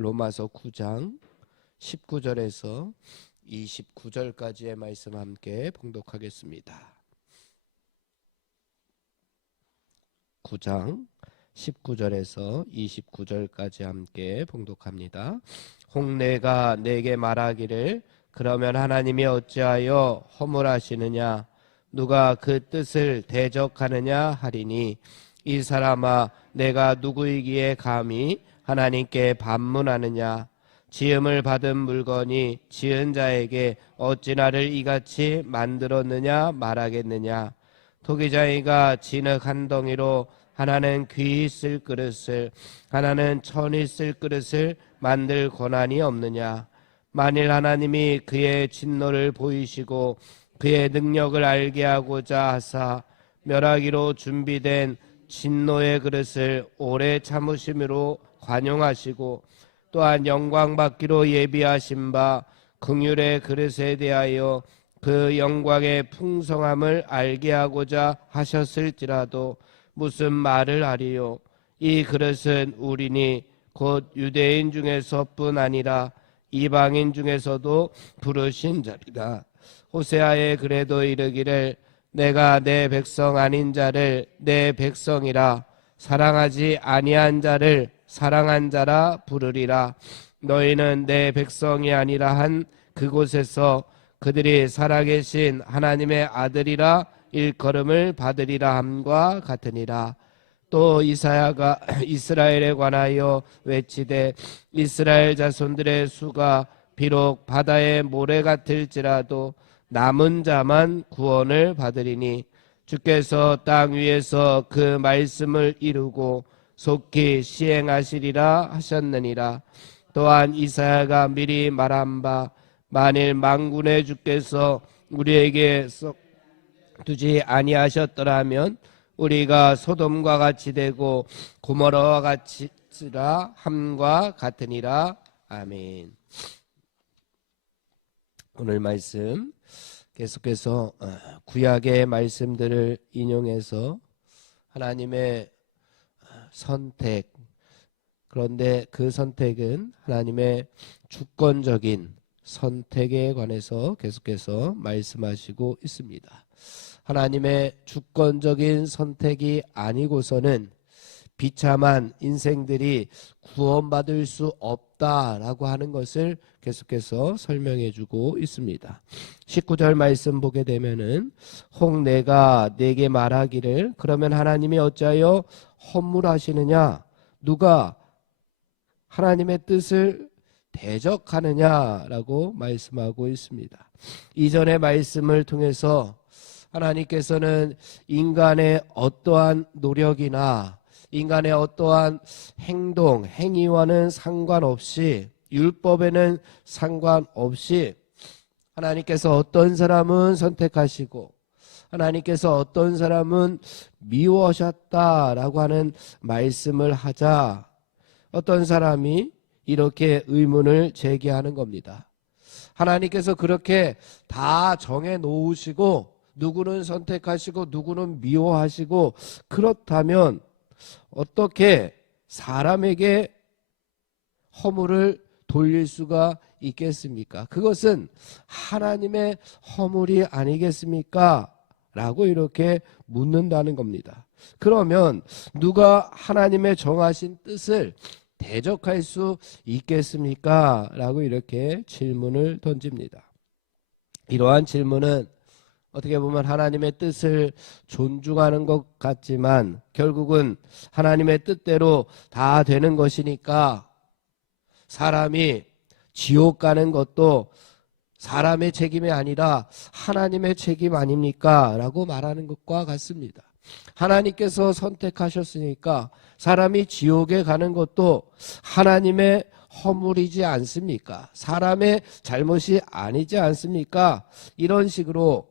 로마서 9장 19절에서 29절까지의 말씀 함께 봉독하겠습니다. 9장 19절에서 29절까지 함께 봉독합니다. 혹 내가 내게 말하기를 그러면 하나님이 어찌하여 허물하시느냐 누가 그 뜻을 대적하느냐 하리니 이 사람아 내가 누구이기에 감히 하나님께 반문하느냐 지음을 받은 물건이 지은 자에게 어찌 나를 이같이 만들었느냐 말하겠느냐 토기장이가 진흙 한 덩이로 하나는 귀히 쓸 그릇을 하나는 천히 쓸 그릇을 만들 권한이 없느냐 만일 하나님이 그의 진노를 보이시고 그의 능력을 알게 하고자 하사 멸하기로 준비된 진노의 그릇을 오래 참으심으로 관용하시고 또한 영광받기로 예비하신 바 긍휼의 그릇에 대하여 그 영광의 풍성함을 알게 하고자 하셨을지라도 무슨 말을 하리요 이 그릇은 우리니 곧 유대인 중에서뿐 아니라 이방인 중에서도 부르신 자리라. 호세아에 그래도 이르기를 내가 내 백성 아닌 자를 내 백성이라 사랑하지 아니한 자를 사랑한 자라 부르리라. 너희는 내 백성이 아니라 한 그곳에서 그들이 살아계신 하나님의 아들이라 일컬음을 받으리라 함과 같으니라. 또 이사야가 이스라엘에 관하여 외치되 이스라엘 자손들의 수가 비록 바다의 모래 같을지라도 남은 자만 구원을 받으리니 주께서 땅 위에서 그 말씀을 이루고 속히 시행하시리라 하셨느니라. 또한 이사야가 미리 말한 바 만일 만군의 주께서 우리에게 두지 아니하셨더라면 우리가 소돔과 같이 되고 고모라와 같이라 함과 같으니라. 아멘. 오늘 말씀 계속해서 구약의 말씀들을 인용해서 하나님의 선택, 그런데 그 선택은 하나님의 주권적인 선택에 관해서 계속해서 말씀하시고 있습니다. 하나님의 주권적인 선택이 아니고서는 비참한 인생들이 구원받을 수 없다라고 하는 것을 계속해서 설명해 주고 있습니다. 19절 말씀 보게 되면은 혹 내가 내게 말하기를 그러면 하나님이 어찌하여 허물하시느냐 누가 하나님의 뜻을 대적하느냐라고 말씀하고 있습니다. 이전의 말씀을 통해서 하나님께서는 인간의 어떠한 노력이나 인간의 어떠한 행동, 행위와는 상관없이 율법에는 상관없이 하나님께서 어떤 사람은 선택하시고 하나님께서 어떤 사람은 미워하셨다라고 하는 말씀을 하자 어떤 사람이 이렇게 의문을 제기하는 겁니다. 하나님께서 그렇게 다 정해 놓으시고 누구는 선택하시고 누구는 미워하시고 그렇다면 어떻게 사람에게 허물을 돌릴 수가 있겠습니까? 그것은 하나님의 허물이 아니겠습니까? 라고 이렇게 묻는다는 겁니다. 그러면 누가 하나님의 정하신 뜻을 대적할 수 있겠습니까? 라고 이렇게 질문을 던집니다. 이러한 질문은 어떻게 보면 하나님의 뜻을 존중하는 것 같지만 결국은 하나님의 뜻대로 다 되는 것이니까 사람이 지옥 가는 것도 사람의 책임이 아니라 하나님의 책임 아닙니까? 라고 말하는 것과 같습니다. 하나님께서 선택하셨으니까 사람이 지옥에 가는 것도 하나님의 허물이지 않습니까? 사람의 잘못이 아니지 않습니까? 이런 식으로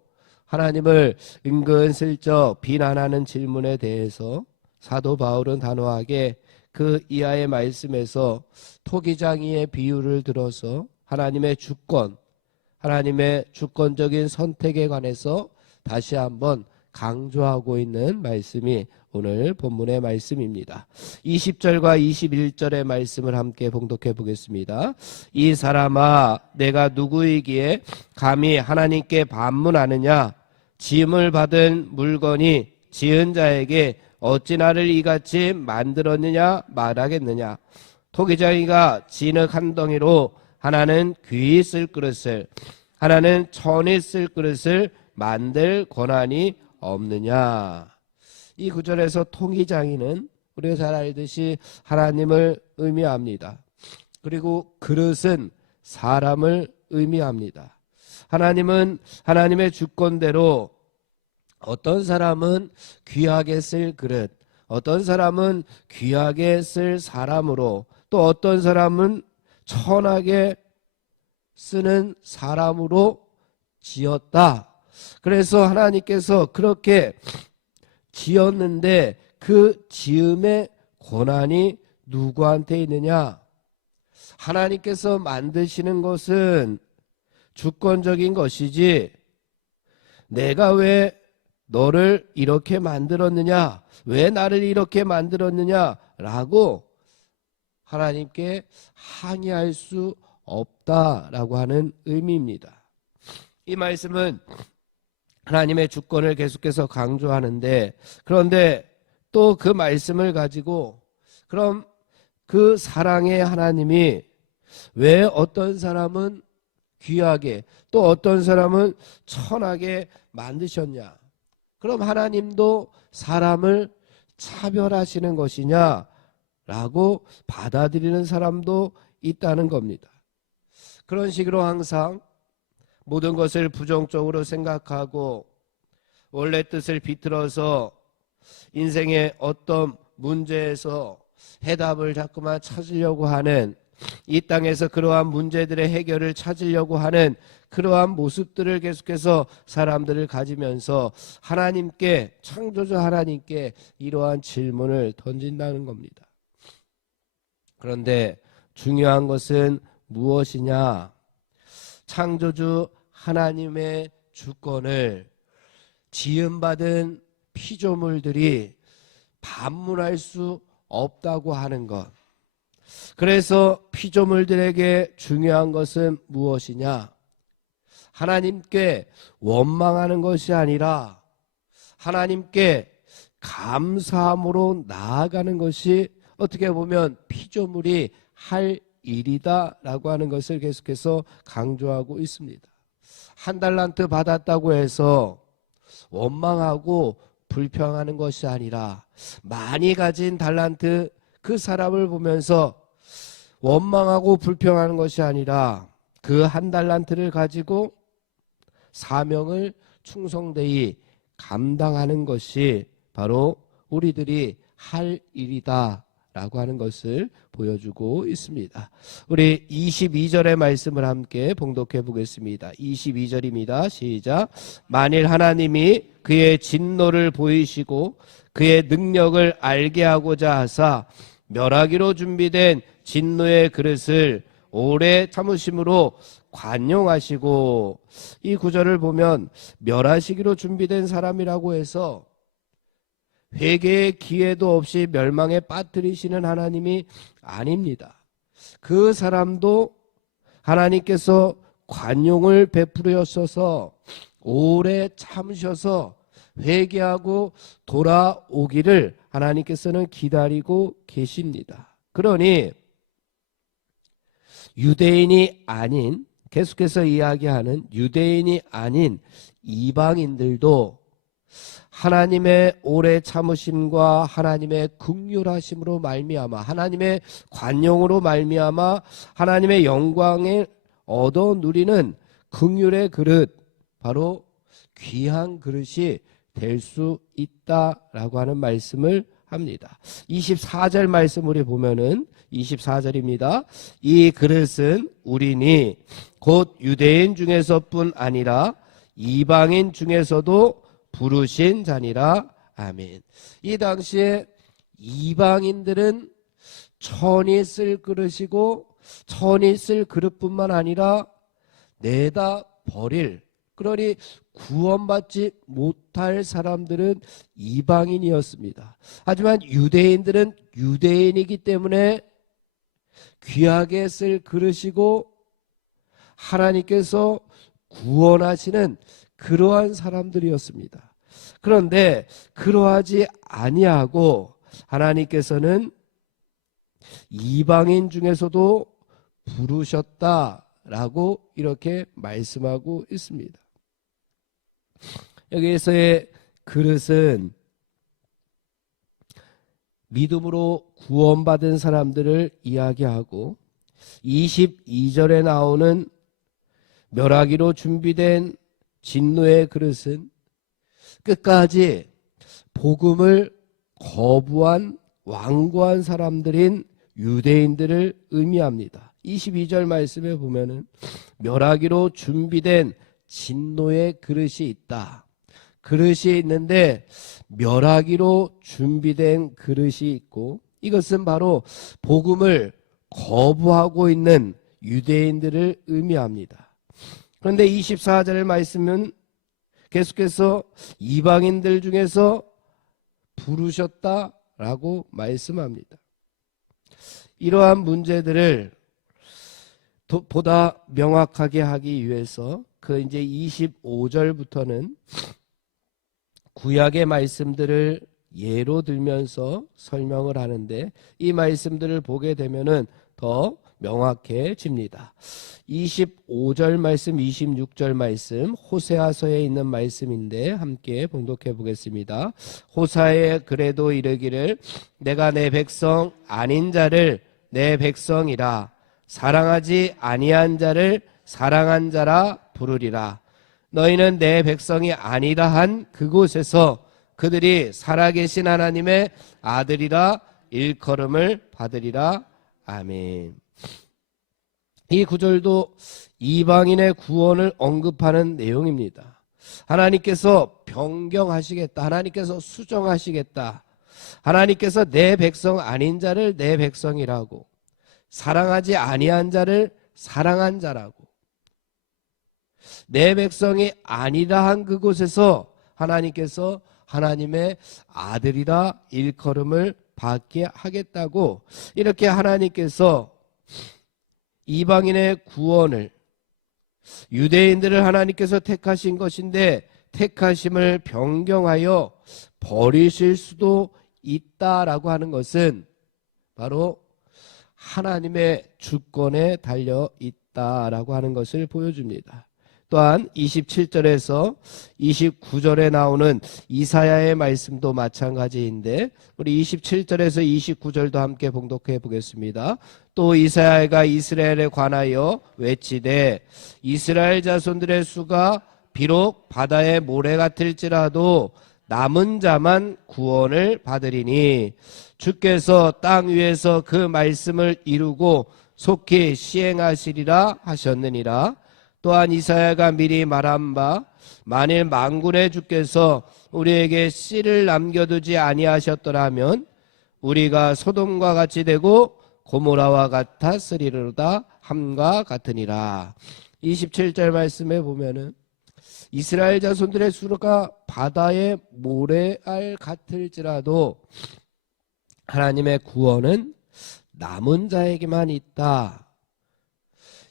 하나님을 은근슬쩍 비난하는 질문에 대해서 사도 바울은 단호하게 그 이하의 말씀에서 토기장이의 비유를 들어서 하나님의 주권, 하나님의 주권적인 선택에 관해서 다시 한번 강조하고 있는 말씀이 오늘 본문의 말씀입니다. 20절과 21절의 말씀을 함께 봉독해 보겠습니다. 이 사람아, 내가 누구이기에 감히 하나님께 반문하느냐? 지음을 받은 물건이 지은 자에게 어찌 나를 이같이 만들었느냐 말하겠느냐? 토기장이가 진흙 한 덩이로 하나는 귀히 쓸 그릇을, 하나는 천히 쓸 그릇을 만들 권한이 없느냐? 이 구절에서 토기장이는 우리가 잘 알듯이 하나님을 의미합니다. 그리고 그릇은 사람을 의미합니다. 하나님은 하나님의 주권대로 어떤 사람은 귀하게 쓸 그릇, 어떤 사람은 귀하게 쓸 사람으로, 또 어떤 사람은 천하게 쓰는 사람으로 지었다. 그래서 하나님께서 그렇게 지었는데 그 지음의 권한이 누구한테 있느냐? 하나님께서 만드시는 것은 주권적인 것이지, 내가 왜 너를 이렇게 만들었느냐, 왜 나를 이렇게 만들었느냐 라고 하나님께 항의할 수 없다라고 하는 의미입니다. 이 말씀은 하나님의 주권을 계속해서 강조하는데, 그런데 또 그 말씀을 가지고 그럼 그 사랑의 하나님이 왜 어떤 사람은 귀하게 또 어떤 사람은 천하게 만드셨냐? 그럼 하나님도 사람을 차별하시는 것이냐라고 받아들이는 사람도 있다는 겁니다. 그런 식으로 항상 모든 것을 부정적으로 생각하고 원래 뜻을 비틀어서 인생의 어떤 문제에서 해답을 자꾸만 찾으려고 하는, 이 땅에서 그러한 문제들의 해결을 찾으려고 하는 그러한 모습들을 계속해서 사람들을 가지면서 하나님께, 창조주 하나님께 이러한 질문을 던진다는 겁니다. 그런데 중요한 것은 무엇이냐? 창조주 하나님의 주권을 지음받은 피조물들이 반문할 수 없다고 하는 것. 그래서 피조물들에게 중요한 것은 무엇이냐? 하나님께 원망하는 것이 아니라 하나님께 감사함으로 나아가는 것이 어떻게 보면 피조물이 할 일이다라고 하는 것을 계속해서 강조하고 있습니다. 한 달란트 받았다고 해서 원망하고 불평하는 것이 아니라, 많이 가진 달란트 그 사람을 보면서 원망하고 불평하는 것이 아니라 그 한 달란트를 가지고 사명을 충성되이 감당하는 것이 바로 우리들이 할 일이다 라고 하는 것을 보여주고 있습니다. 우리 22절의 말씀을 함께 봉독해 보겠습니다. 22절입니다. 시작. 만일 하나님이 그의 진노를 보이시고 그의 능력을 알게 하고자 하사 멸하기로 준비된 진노의 그릇을 오래 참으심으로 관용하시고, 이 구절을 보면 멸하시기로 준비된 사람이라고 해서 회개의 기회도 없이 멸망에 빠뜨리시는 하나님이 아닙니다. 그 사람도 하나님께서 관용을 베풀으셔서 오래 참으셔서 회개하고 돌아오기를 하나님께서는 기다리고 계십니다. 그러니 유대인이 아닌, 계속해서 이야기하는 유대인이 아닌 이방인들도 하나님의 오래 참으심과 하나님의 긍휼하심으로 말미암아, 하나님의 관용으로 말미암아 하나님의 영광을 얻어 누리는 긍휼의 그릇, 바로 귀한 그릇이 될 수 있다라고 하는 말씀을 합니다. 24절 말씀 우리 보면은 24절입니다. 이 그릇은 우리니 곧 유대인 중에서뿐 아니라 이방인 중에서도 부르신 자니라. 아멘. 이 당시에 이방인들은 천이 쓸 그릇이고, 천이 쓸 그릇뿐만 아니라 내다 버릴 그러니 구원받지 못할 사람들은 이방인이었습니다. 하지만 유대인들은 유대인이기 때문에 귀하게 쓸 그릇이고 하나님께서 구원하시는 그러한 사람들이었습니다. 그런데 그러하지 아니하고 하나님께서는 이방인 중에서도 부르셨다라고 이렇게 말씀하고 있습니다. 여기에서의 그릇은 믿음으로 구원받은 사람들을 이야기하고 22절에 나오는 멸하기로 준비된 진노의 그릇은 끝까지 복음을 거부한 완고한 사람들인 유대인들을 의미합니다. 22절 말씀에 보면은 멸하기로 준비된 진노의 그릇이 있다. 그릇이 있는데 멸하기로 준비된 그릇이 있고 이것은 바로 복음을 거부하고 있는 유대인들을 의미합니다. 그런데 24절 말씀은 계속해서 이방인들 중에서 부르셨다라고 말씀합니다. 이러한 문제들을 보다 명확하게 하기 위해서 그 이제 25절부터는 구약의 말씀들을 예로 들면서 설명을 하는데 이 말씀들을 보게 되면은 더 명확해집니다. 25절 말씀, 26절 말씀, 호세아서에 있는 말씀인데 함께 봉독해 보겠습니다. 호사에 그래도 이르기를 내가 내 백성 아닌 자를 내 백성이라 사랑하지 아니한 자를 사랑한 자라 부르리라. 너희는 내 백성이 아니라 한 그곳에서 그들이 살아계신 하나님의 아들이라 일컬음을 받으리라. 아멘. 이 구절도 이방인의 구원을 언급하는 내용입니다. 하나님께서 변경하시겠다. 하나님께서 수정하시겠다. 하나님께서 내 백성 아닌 자를 내 백성이라고, 사랑하지 아니한 자를 사랑한 자라고, 내 백성이 아니라 한 그곳에서 하나님께서 하나님의 아들이라 일컬음을 받게 하겠다고 이렇게 하나님께서 이방인의 구원을, 유대인들을 하나님께서 택하신 것인데 택하심을 변경하여 버리실 수도 있다라고 하는 것은 바로 하나님의 주권에 달려 있다라고 하는 것을 보여줍니다. 또한 27절에서 29절에 나오는 이사야의 말씀도 마찬가지인데 우리 27절에서 29절도 함께 봉독해 보겠습니다. 또 이사야가 이스라엘에 관하여 외치되 이스라엘 자손들의 수가 비록 바다의 모래 같을지라도 남은 자만 구원을 받으리니 주께서 땅 위에서 그 말씀을 이루고 속히 시행하시리라 하셨느니라. 또한 이사야가 미리 말한 바 만일 만군의 주께서 우리에게 씨를 남겨두지 아니하셨더라면 우리가 소돔과 같이 되고 고모라와 같았으리로다 함과 같으니라. 27절 말씀에 보면은 이스라엘 자손들의 수가 바다의 모래알 같을지라도 하나님의 구원은 남은 자에게만 있다.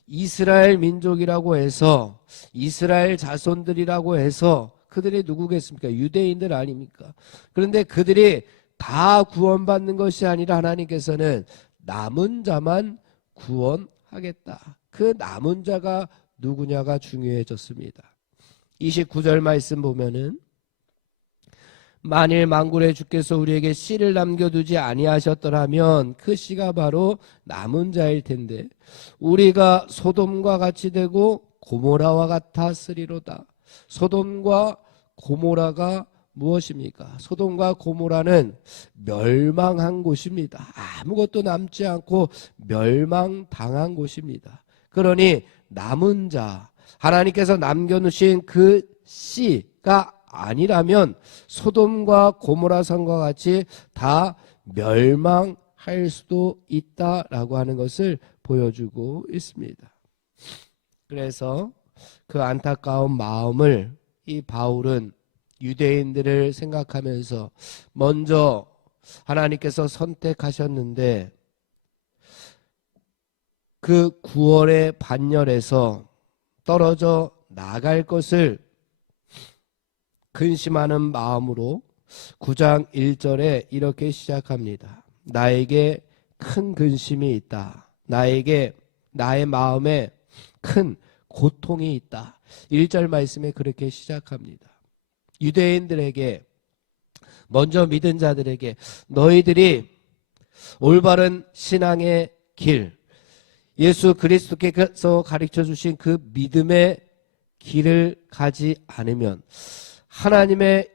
이스라엘 민족이라고 해서 이스라엘 자손들이라고 해서 그들이 누구겠습니까? 유대인들 아닙니까? 그런데 그들이 다 구원받는 것이 아니라 하나님께서는 남은 자만 구원하겠다. 그 남은 자가 누구냐가 중요해졌습니다. 29절 말씀 보면은 만일 만군의 주께서 우리에게 씨를 남겨두지 아니하셨더라면 그 씨가 바로 남은 자일 텐데 우리가 소돔과 같이 되고 고모라와 같았으리로다. 소돔과 고모라가 무엇입니까? 소돔과 고모라는 멸망한 곳입니다. 아무것도 남지 않고 멸망당한 곳입니다. 그러니 남은 자, 하나님께서 남겨놓으신 그 씨가 아니라면 소돔과 고모라 성과 같이 다 멸망할 수도 있다라고 하는 것을 보여주고 있습니다. 그래서 그 안타까운 마음을 이 바울은 유대인들을 생각하면서 먼저 하나님께서 선택하셨는데 그 구원의 반열에서 떨어져 나갈 것을 근심하는 마음으로 9장 1절에 이렇게 시작합니다. 나에게 큰 근심이 있다. 나의 마음에 큰 고통이 있다. 1절 말씀에 그렇게 시작합니다. 유대인들에게, 먼저 믿은 자들에게 너희들이 올바른 신앙의 길, 예수 그리스도께서 가르쳐 주신 그 믿음의 길을 가지 않으면 하나님의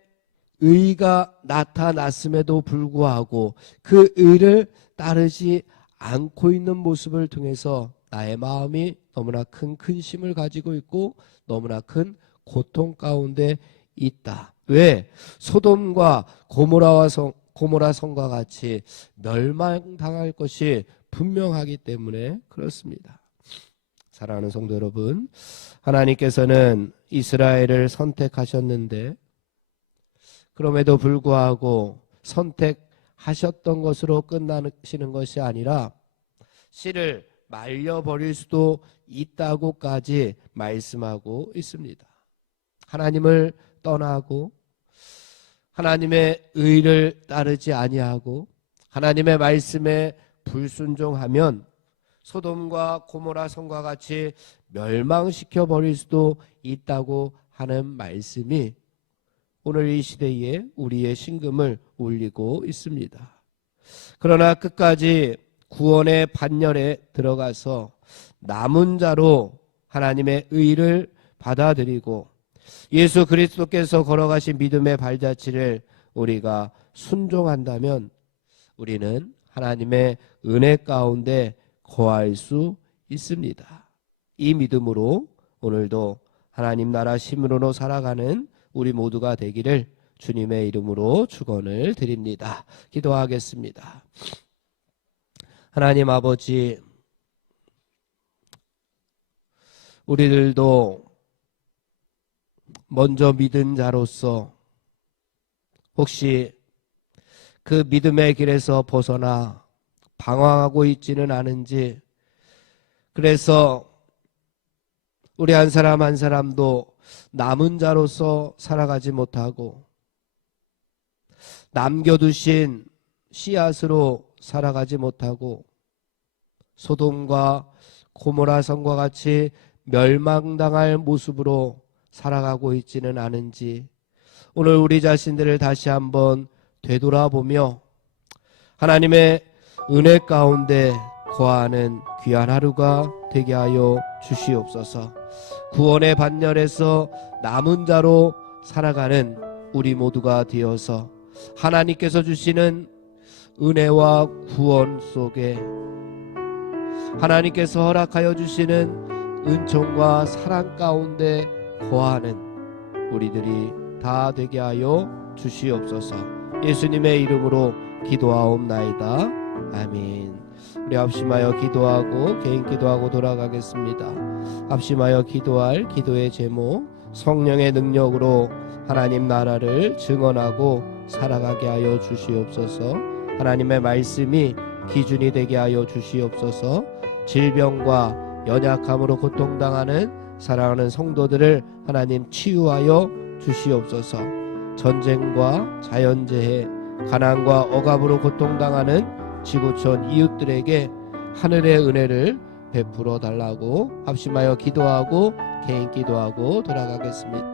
의가 나타났음에도 불구하고 그 의를 따르지 않고 있는 모습을 통해서 나의 마음이 너무나 큰 근심을 가지고 있고 너무나 큰 고통 가운데 있다. 왜? 소돔과 고모라 성과 같이 멸망당할 것이 분명하기 때문에 그렇습니다. 사랑하는 성도 여러분, 하나님께서는 이스라엘을 선택하셨는데 그럼에도 불구하고 선택하셨던 것으로 끝나시는 것이 아니라 씨를 말려버릴 수도 있다고까지 말씀하고 있습니다. 하나님을 떠나고 하나님의 의를 따르지 아니하고 하나님의 말씀에 불순종하면 소돔과 고모라 성과 같이 멸망시켜 버릴 수도 있다고 하는 말씀이 오늘 이 시대에 우리의 심금을 울리고 있습니다. 그러나 끝까지 구원의 반열에 들어가서 남은 자로 하나님의 의를 받아들이고 예수 그리스도께서 걸어가신 믿음의 발자취를 우리가 순종한다면 우리는 하나님의 은혜 가운데 거할 수 있습니다. 이 믿음으로 오늘도 하나님 나라 시민으로 살아가는 우리 모두가 되기를 주님의 이름으로 축원을 드립니다. 기도하겠습니다. 하나님 아버지, 우리들도 먼저 믿은 자로서 혹시 그 믿음의 길에서 벗어나 방황하고 있지는 않은지, 그래서 우리 한 사람 한 사람도 남은 자로서 살아가지 못하고 남겨두신 씨앗으로 살아가지 못하고 소돔과 고모라 성과 같이 멸망당할 모습으로 살아가고 있지는 않은지 오늘 우리 자신들을 다시 한번 되돌아보며 하나님의 은혜 가운데 거하는 귀한 하루가 되게 하여 주시옵소서. 구원의 반열에서 남은 자로 살아가는 우리 모두가 되어서 하나님께서 주시는 은혜와 구원 속에 하나님께서 허락하여 주시는 은총과 사랑 가운데 거하는 우리들이 다 되게 하여 주시옵소서. 예수님의 이름으로 기도하옵나이다. 아멘. 우리 합심하여 기도하고 개인 기도하고 돌아가겠습니다. 합심하여 기도할 기도의 제목, 성령의 능력으로 하나님 나라를 증언하고 살아가게 하여 주시옵소서. 하나님의 말씀이 기준이 되게 하여 주시옵소서. 질병과 연약함으로 고통당하는 사랑하는 성도들을 하나님 치유하여 주시옵소서. 전쟁과 자연재해, 가난과 억압으로 고통당하는 지구촌 이웃들에게 하늘의 은혜를 베풀어 달라고 합심하여 기도하고 개인 기도하고 돌아가겠습니다.